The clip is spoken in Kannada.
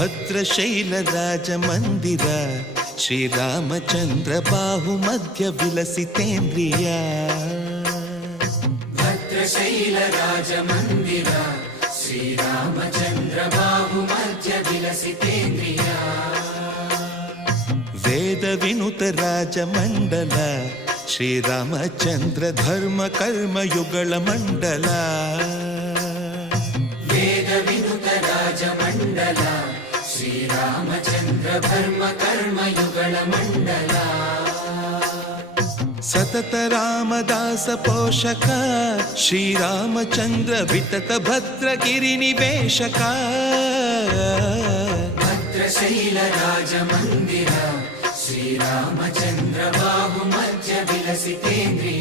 ಭದ್ರಶೈಲ ರಾಜ ಮಂದಿರ ಶ್ರೀರಾಮಚಂದ್ರ ಬಾಹು ಮಧ್ಯ ವಿಲಸಿತೇಂದ್ರಿಯ ಭದ್ರಶೈಲ ರಾಜ ಮಂದಿರ ಶ್ರೀರಾಮಚಂದ್ರ ಬಾಹು ಮಧ್ಯ ವಿಲಸಿತೇಂದ್ರಿಯ ವೇದ ವಿನುತ ರಾಜ ಮಂಡಲ ಶ್ರೀರಾಮಚಂದ್ರ ಧರ್ಮ ಕರ್ಮ ಯುಗಳ ಮಂಡಲ ವೇದ ವಿನುತ ರಾಜ ಮಂಡಲ ಶ್ರೀರಾಮಚಂದ್ರ ಧರ್ಮ ಕರ್ಮ ಯುಗಳ ಮಂಡಲ ಸತತ ರಾಮದಾಸ ಪೋಷಕ ಶ್ರೀರಾಮಚಂದ್ರ ವಿತತ ಭದ್ರಗಿರಿ ನಿವೇಶಕ ಭದ್ರಶೈಲ ರಾಜ ಮಂದಿರ ಶ್ರೀರಾಮಚಂದ್ರ ಬಾಹು ಮಧ್ಯ ವಿಲಸಿತೇಂದ್ರಿಯ